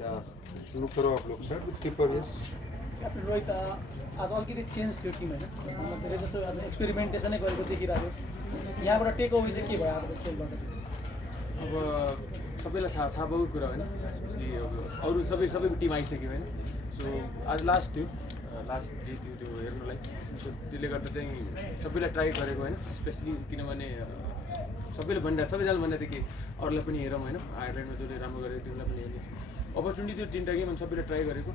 Yeah, शुरू करो आप लोग start with skipper, yes. Captain Rohit आज अलिकति चेन्ज थियो टिम होइन धेरै जस्तो अब एक्सपेरिमेन्टेसनै गरेको देखिरहेको थियो यहाँबाट टेक ओभर चाहिँ के भयो आजको खेलबाट चाहिँ अब सबैलाई थाहा भएको कुरा होइन स्पेसली अब अरू सबैको टिम आइसक्यो होइन सो आज लास्ट थियो लास्ट डे थियो त्यो हेर्नुलाई सो त्यसले गर्दा चाहिँ सबैलाई ट्राई गरेको होइन स्पेसली किनभने सबैजनाले भन्दा थियो कि अरूलाई पनि हेरौँ होइन आयरल्यान्डमा जसले राम्रो गरेको तिमीलाई पनि हेर्ने अपर्च्युनिटी थियो 3टा गेम अनि सबैले ट्राई गरेको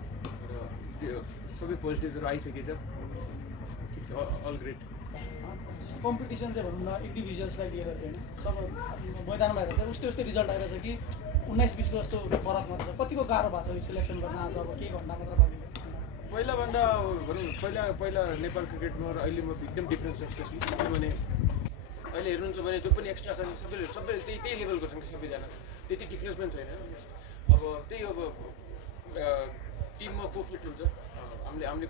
र त्यो सबै पोजिटिभहरू आइसकेछ ठिक छ अल ग्रेट कम्पिटिसन चाहिँ भनौँ न इन्डिभिजुअल्सलाई लिएर थियो होइन सब मैदानमा हेरेर चाहिँ उस्तै रिजल्ट आइरहेछ कि 19-20 जस्तो फरक मात्र छ कतिको गाह्रो भएको छ यो सिलेक्सन गर्न आज अब केही घन्टा मात्र बाँकी छ पहिलाभन्दा भनौँ पहिला नेपाल क्रिकेटमा र अहिलेमा एकदम डिफ्रेन्स छ स्पेसली किनभने अहिले हेर्नुहुन्छ भने जो पनि एक्स्ट्रा छन् सबैले त्यही लेभलको छन् कि सबैजना त्यति डिफ्रेन्स पनि छैन अब त्यही अब टिममा को फिट हुन्छ हामीले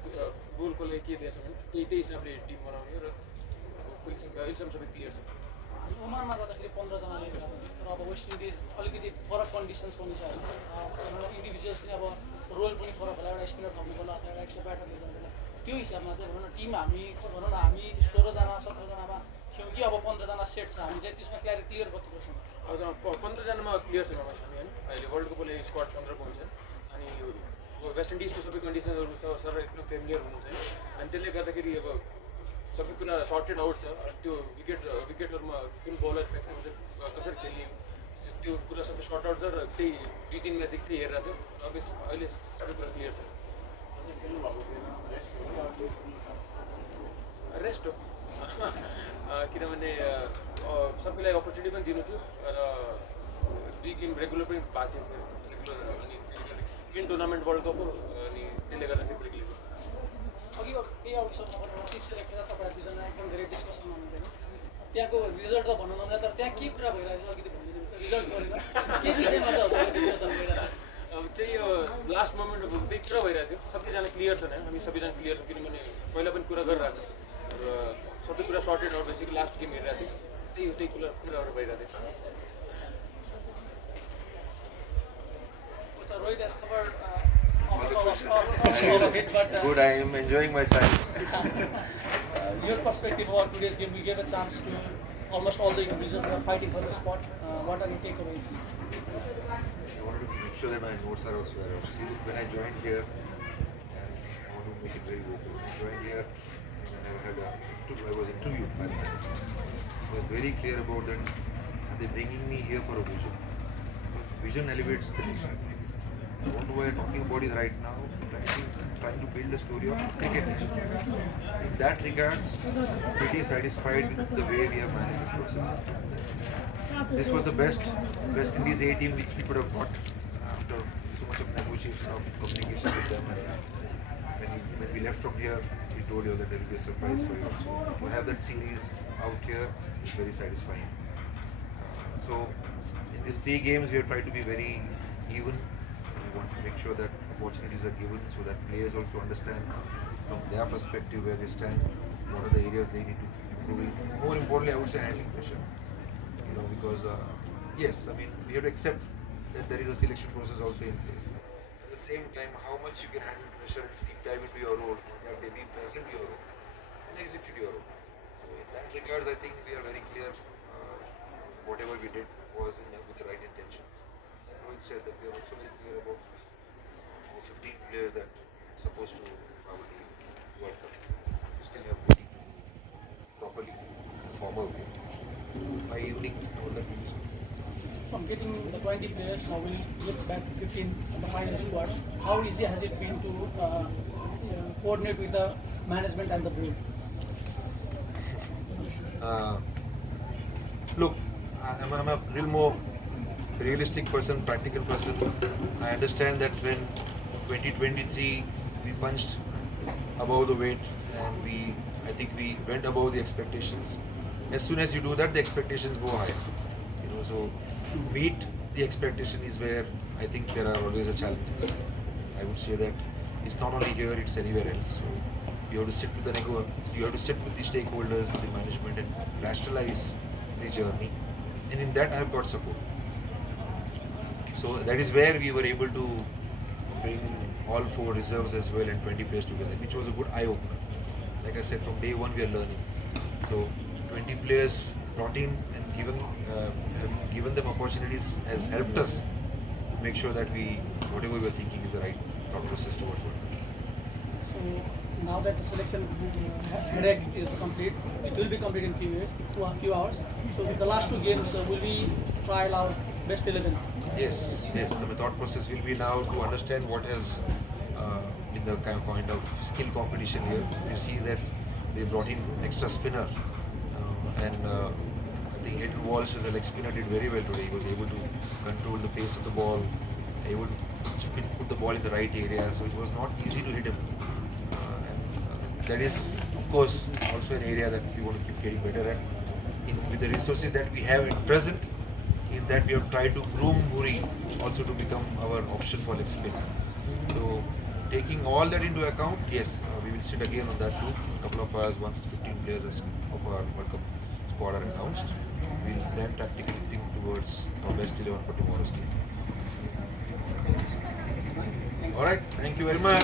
गोल कसलाई के दिएछ भने त्यही हिसाबले टिम बनाउने र अहिलेसम्म सबै क्लियर छ ओमानमा जाँदाखेरि 15जनाले र अब वेस्ट इन्डिज अलिकति फरक कन्डिसन्स पनि छ होइन इन्डिभिजुअल्सले अब रोल पनि फरक होला एउटा स्पिनर थप्नु पर्ला अथवा एउटा 108 गर्नु त्यो हिसाबमा चाहिँ भनौँ न टिम हामी 16जना 17जनामा थियौँ कि अब 15जना सेट छ हामी चाहिँ त्यसमा क्लियर कतिको छौँ अब 15जनामा क्लियर छ हामी होइन अहिले वर्ल्ड कपले स्क्वाड 15को हुन्छ अनि वेस्ट इन्डिजको सबै कन्डिसनहरू सर एकदम फेमिलियर हुनुहुन्छ होइन अनि त्यसले गर्दाखेरि अब सबै कुरा सर्टेड आउट छ त्यो विकेटहरूमा कुन बलर इफेक्ट हुन्छ कसरी खेल्ने त्यो कुरा सबै सर्ट आउट छ र त्यही 2-3 म्याचदेखि त्यही हेरेर थियो अब अहिले सबै कुरा क्लियर छ रेस्ट हो किनभने सबैलाई अपर्च्युनिटी पनि दिनु थियो र 2 गेम रेगुलर पनि भएको थियो रेगुलर अनि इन्डियन टुर्नामेन्ट वर्ल्ड कप हो अनि त्यसले गर्दाखेरि ब्रेक लिएको अघि केही अवसरमा चिफ सेलेक्टर तपाईँहरू दुईजना एकदम धेरै डिस्कसन हुनुहुन्थ्यो त्यहाँको रिजल्ट त भन्नु नहुँदैन तर त्यहाँ के कुरा भइरहेको छ अलिकति भनिदिनुहुन्छ रिजल्ट गरेर के विषयमा चाहिँ डिस्कसन भइरहेको अब त्यही लास्ट मोमेन्ट त्यही कुरा भइरहेको थियो सबैजना क्लियर छन् हामी सबैजना क्लियर छौँ किनभने पहिला पनि कुरा गरिरहेको छ र सबै कुरा सर्टेड आउट भइसक्यो लास्ट गेम हेरिरहेको थियो त्यही कुराहरू भइरहेको थियो Rohit has covered almost all of it, but Good, I am enjoying my silence. Your perspective about today's game, we gave a chance to almost all the individuals who are fighting for the spot. What are your takeaways? I wanted to make sure that my notes are also there. See, when I joined here, and I want to make it very vocal. When I joined here, and I was interviewed by the manager. I was very clear about that. Are they bringing me here for a vision? Because vision elevates the nation. What we are talking about is right now trying to build a story of cricket nation. In that regards, pretty satisfied with the way we have managed this process. This was the best West Indies A team which we could have got after so much of negotiation of communication with them. And when we left from here, we told you that there will be a surprise for you. So to have that series out here is very satisfying. So in these 3 games, we have tried to be very even. We want to make sure that opportunities are given so that players also understand from their perspective where they stand, what are the areas they need to improve in. More importantly, I would say handling pressure. Because yes, I mean we have to accept that there is a selection process also in place. At the same time, how much you can handle pressure and deep dive into your role, that they be present your role and execute your role. So in that regards, I think we are very clear. Whatever we did was with the right intentions. Rohit said that we are also very clear about 15 players that are supposed to probably World Cup. We still have waiting to properly formal way. By evening, all that will be sorted. From getting the 20 players, now we'll get back to 15 on the final squad. How easy has it been to coordinate with the management and the board? Look, I'm a real more realistic person, practical person. I understand that when 2023 we punched above the weight and I think we went above the expectations. As soon as you do that, the expectations go higher. So to meet the expectation is where I think there are always a challenges. I would say that it's not only here, it's anywhere else. So you have to sit with the stakeholders, with the management, and rationalize the journey. And in that, I have got support. So that is where we were able to bring all 4 reserves as well and 20 players together, which was a good eye opener. Like I said, from day one we are learning. So 20 players brought in and given them opportunities has helped us to make sure that whatever we are thinking is the right thought process towards what. So now that the selection headache is complete, it will be complete in few hours. So the last 2 games will we trial our best 11? Yes. The thought process will be now to understand what has been the kind of skill competition here. You see that they brought in extra spinner, and I think Hayden Walsh as a leg spinner did very well today. He was able to control the pace of the ball, able to put the ball in the right area, so it was not easy to hit him. That is, of course, also an area that we want to keep getting better at. With the resources that we have at present, in that we have tried to groom Buri also to become our option for leg spin. So, taking all that into account, yes, we will sit again on that too. A couple of hours, once 15 players of our World Cup squad are announced, we will then tactically think towards our best 11 for tomorrow's game. Alright, thank you very much.